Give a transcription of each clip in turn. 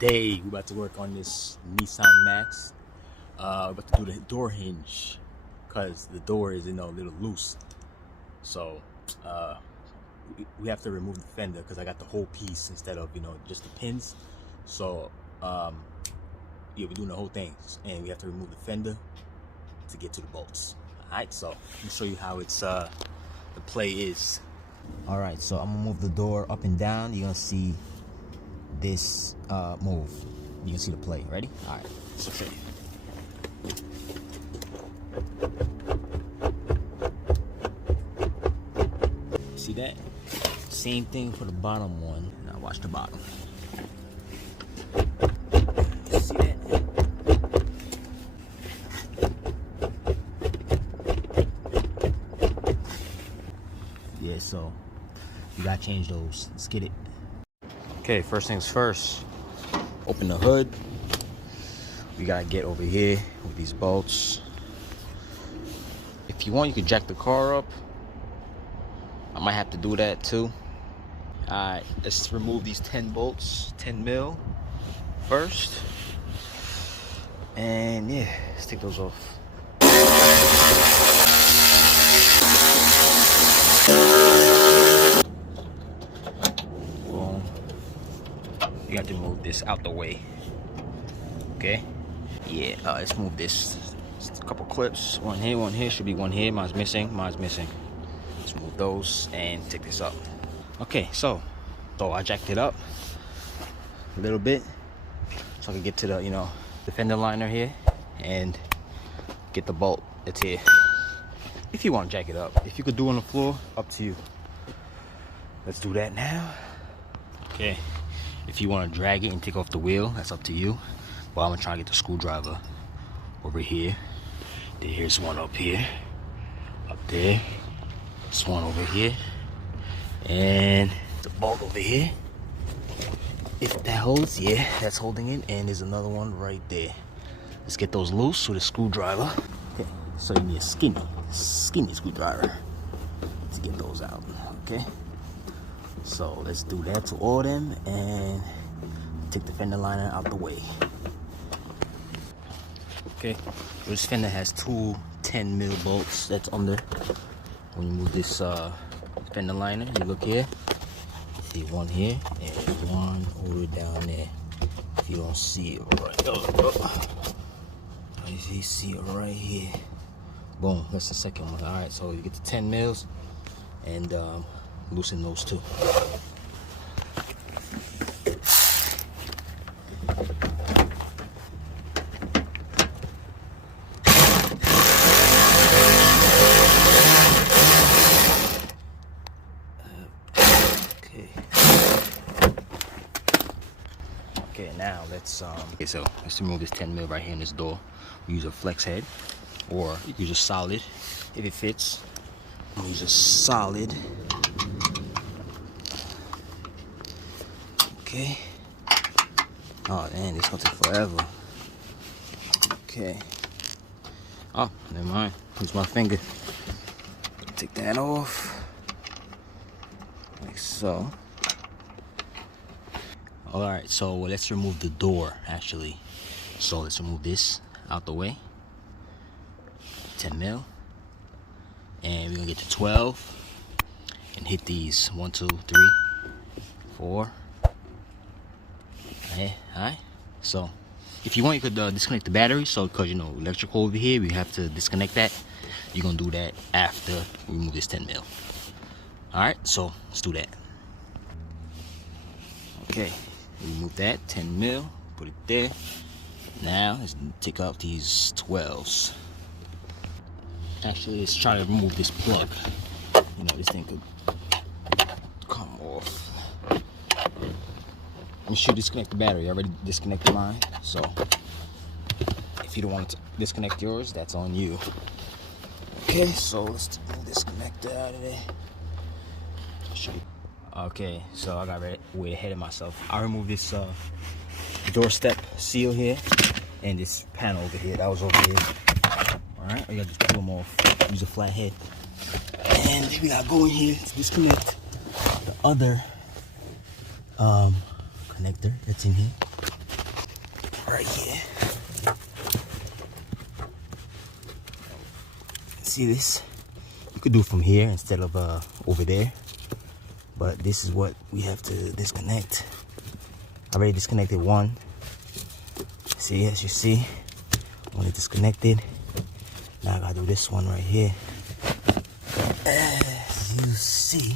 Today we're about to work on this Nissan Max. We're about to do the door hinge because the door is, a little loose. So we have to remove the fender because I got the whole piece instead of, just the pins. So yeah, we're doing the whole thing, and we have to remove the fender to get to the bolts. All right, so let me show you how it's the play is. All right, so I'm gonna move the door up and down. You're gonna see this move. You can see the play. Ready? All right, so show you. See that? Same thing for the bottom one. Now watch the bottom. See that? Yeah, so you gotta change those. Let's get it. Okay, first things first, open the hood. We gotta get over here with these bolts. If you want, you can jack the car up. I might have to do that too. Alright, let's remove these 10 bolts, 10 mil first. And yeah, let's take those off. Boom. You have to move this out the way. Okay? Yeah, let's move this. Just a couple clips. One here. Should be one here. Mine's missing. Let's move those and take this up. Okay, so I jacked it up a little bit so I can get to the, the fender liner here and get the bolt that's here. If you want to jack it up. If you could do it on the floor, up to you. Let's do that now. Okay. If you want to drag it and take off the wheel, that's up to you. But I'm gonna try to get the screwdriver over here. There's one up here, up there. This one over here, and the bolt over here. If that holds, yeah, that's holding it. And there's another one right there. Let's get those loose with a screwdriver. Okay, so you need a skinny screwdriver to get those out. Okay. So let's do that to all them and take the fender liner out the way. Okay, so this fender has two 10 mil bolts that's under. When you move this fender liner, you look here, you see one here and one all the way down there. If you don't see it right, you see it right here. Boom, that's the second one. All right, so you get the 10 mils and loosen those two. Okay, now let's let's remove this 10 mil right here in this door. We use a flex head, or you can use a solid if it fits. We use a solid. Okay. Oh man, this will take forever. Okay. Oh, never mind. Use my finger. Take that off. Like so. Alright, so let's remove the door actually. So let's remove this out the way. 10 mil. And we're gonna get to 12 and hit these 1, 2, 3, 4. Okay, alright. So if you want, you could disconnect the battery. So because electrical over here, we have to disconnect that. You're gonna do that after we remove this 10 mil. Alright, so let's do that. Okay, remove that 10 mil, put it there. Now let's take out these 12s. Actually, let's try to remove this plug. This thing could come off. You should disconnect the battery. I already disconnected mine, so if you don't want to disconnect yours, that's on you. Okay, so let's move this connector out of there. I'll show you. Okay, so I got way ahead of myself. I removed this doorstep seal here and this panel over here. That was over here. Alright, I gotta just pull them off. Use a flat head. And we gotta go in here to disconnect the other connector that's in here. right here. See this? You could do it from here instead of over there. But this is what we have to disconnect. I already disconnected one. See, as you see, when it's disconnected. Now I gotta do this one right here. As you see.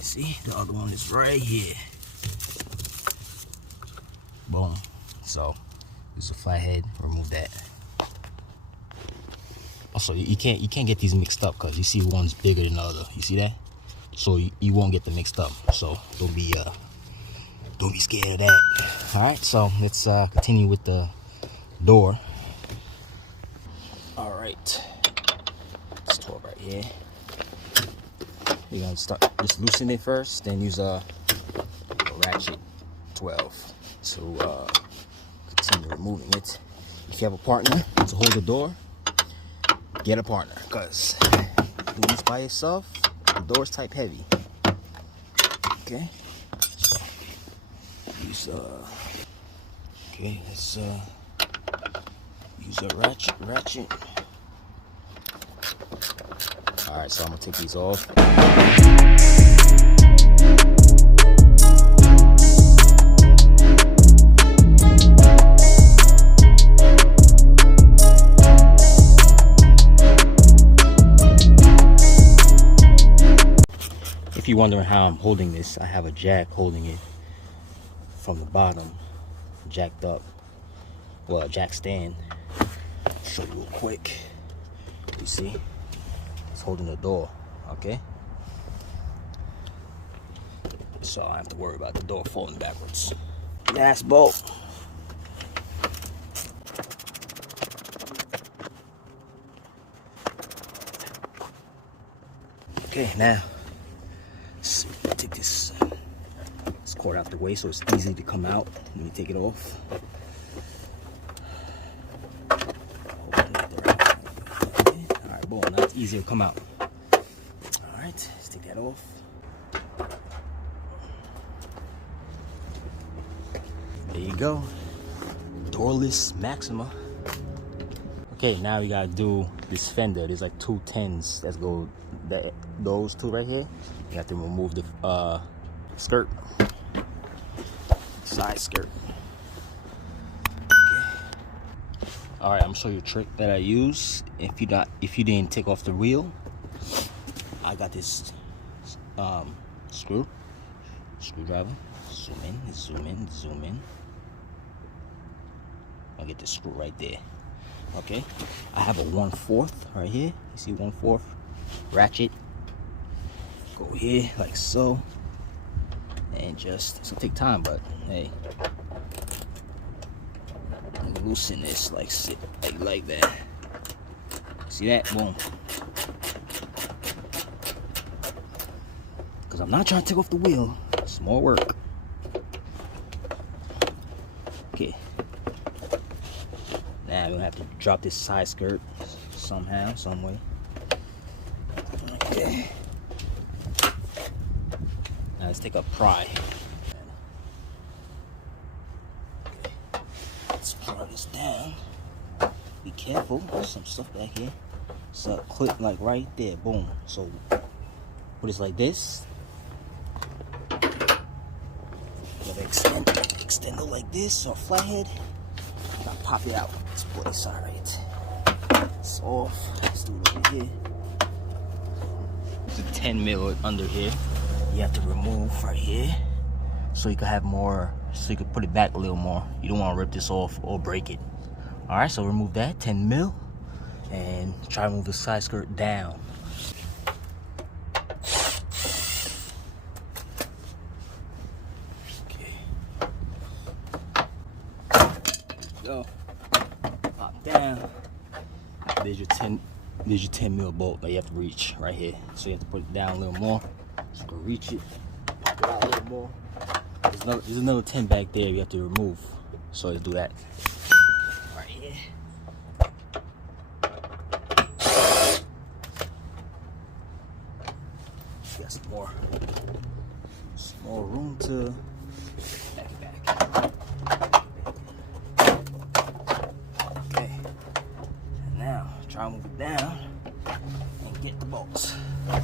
See, the other one is right here. Boom. So use a flathead, remove that. Also, you can't get these mixed up because you see one's bigger than the other. You see that? So you won't get them mixed up. So don't be scared of that. All right. So let's continue with the door. All right. This 12 right here. You're gonna start just loosen it first, then use a ratchet 12 to continue removing it. If you have a partner to hold the door, get a partner, because doing this by yourself, the door is type heavy. Okay, so use okay, let's use a ratchet. All right, so I'm gonna take these off. If you're wondering how I'm holding this, I have a jack holding it from the bottom, jacked up. Well, a jack stand. Show you real quick. You see? Holding the door, okay? So I have to worry about the door falling backwards. Last bolt. Okay, now let's take this cord out the way so it's easy to come out when you take it off. Boom, now it's easier to come out. All right, let's take that off. There you go, doorless Maxima. Okay, now we gotta do this fender. There's like 2 10s that go, those two right here. You have to remove the skirt, side skirt. All right, I'm gonna show you a trick that I use. If you didn't take off the wheel, I got this screwdriver. Zoom in, zoom in, zoom in. I'll get the screw right there. Okay, I have a 1/4 right here. You see 1/4 ratchet. Go here like so, and just it's gonna take time, but hey. Loosen this like that. See that? Boom. Because I'm not trying to take off the wheel. It's more work. Okay. Now we're gonna have to drop this side skirt somehow, some way. Okay. Now let's take a pry. Pry this down. Be careful. There's some stuff back here. So clip like right there. Boom. So put it like this. Extend it like this or flathead. Now pop it out. Let's pull this out right. It's off. Let's do it over here. There's a 10 mil under here. You have to remove right here so you can have more. So you can put it back a little more. You don't want to rip this off or break it. All right, so remove that 10 mil and try to move the side skirt down. Okay. Go. Pop down. There's your 10 mil bolt that you have to reach right here. So you have to put it down a little more. Just go reach it. Pop it out a little more. There's another 10 back there you have to remove. So let's do that. Right here. got some more room to back it back. Okay, and now try to move it down and get the bolts. There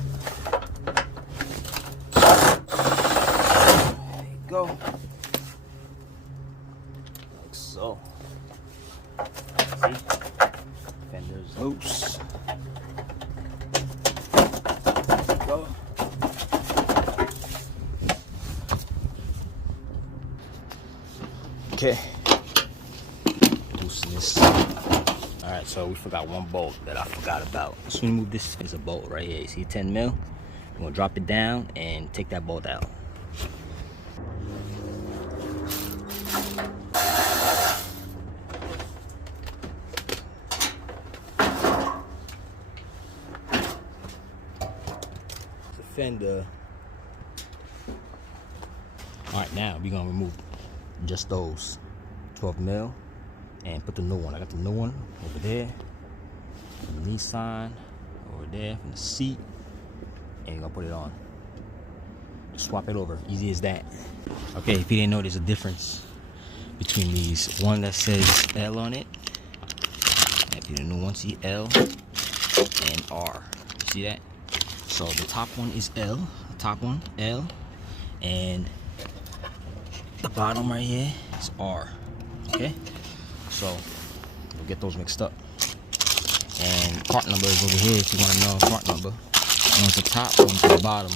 you go. Like so. See? Fenders loose. Go. Okay. Loosen this. Alright, so we forgot one bolt that I forgot about. So when you move this, is a bolt right here. You see 10 mil? You're gonna drop it down and take that bolt out. Fender. All right, now we're gonna remove just those 12 mil and put the new one. I got the new one over there from the Nissan, over there from the seat, and you're gonna put it on. Just swap it over, easy as that. Okay, if you didn't know, there's a difference between these. One that says L on it, if you didn't know, one see L and R. You see that? So the top one is L, the top one L, and the bottom right here is R. Okay, so we'll get those mixed up. And part number is over here if you want to know part number. One's the top, one's the bottom.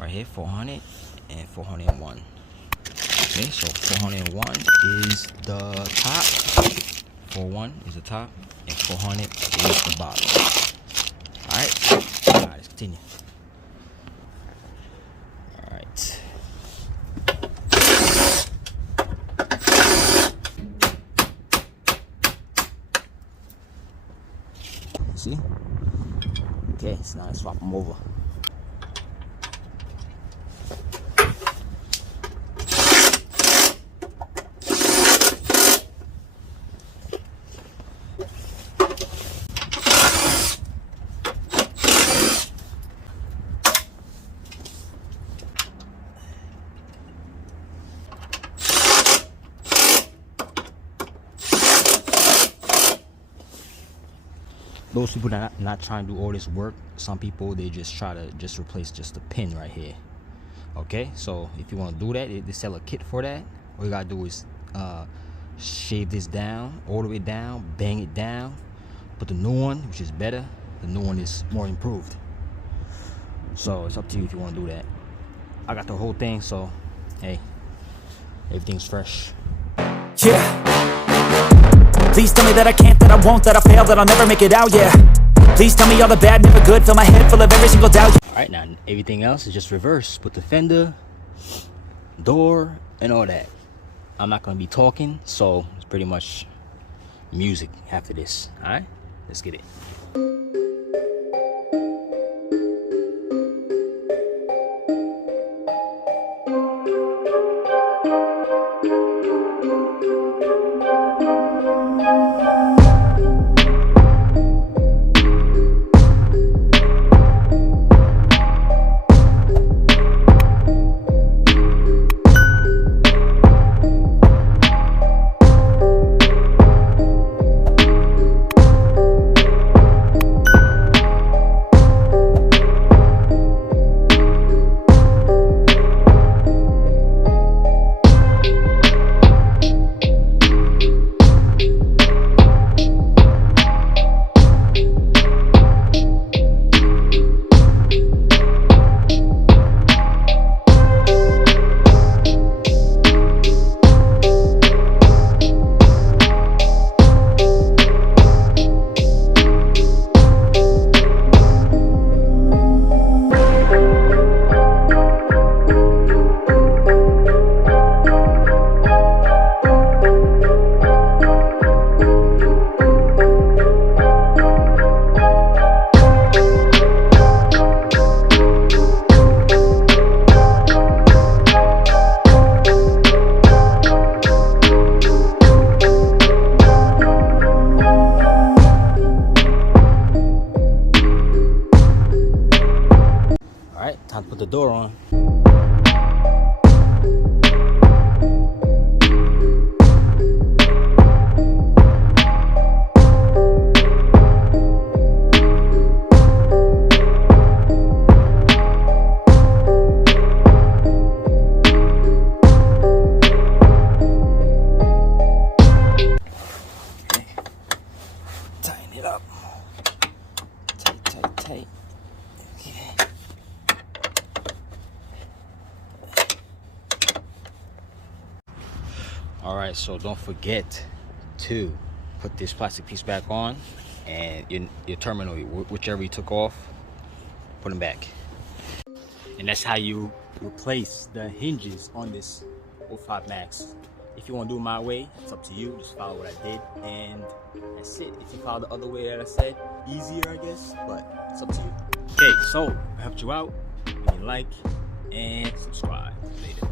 Right here, 400 and 401. Okay, so 401 is the top, 41 is the top, and 400 is the bottom. Alright, let's continue. Alright. See? Okay, so now let's swap them over. Those people that are not trying to do all this work, some people, they just try to just replace just the pin right here. Okay, so if you want to do that, they sell a kit for that. All you gotta do is shave this down, all the way down, bang it down, put the new one, which is better. The new one is more improved. So it's up to you if you want to do that. I got the whole thing, so hey, everything's fresh. Yeah. Please tell me that I can't, that I won't, that I fail, that I'll never make it out, yeah. Please tell me all the bad, never good, fill my head full of every single doubt. Alright, now everything else is just reverse. Put the fender, door, and all that. I'm not going to be talking, so it's pretty much music after this. Alright, let's get it. Time to put the door on. Tighten it up. Tight, tight, tight. Okay. All right, so don't forget to put this plastic piece back on, and your terminal, whichever you took off, put them back. And that's how you replace the hinges on this 05 Max. If you want to do it my way, it's up to you. Just follow what I did, and that's it. If you follow the other way that I said, easier, I guess, but it's up to you. Okay, so I helped you out. Give me a like and subscribe. Later.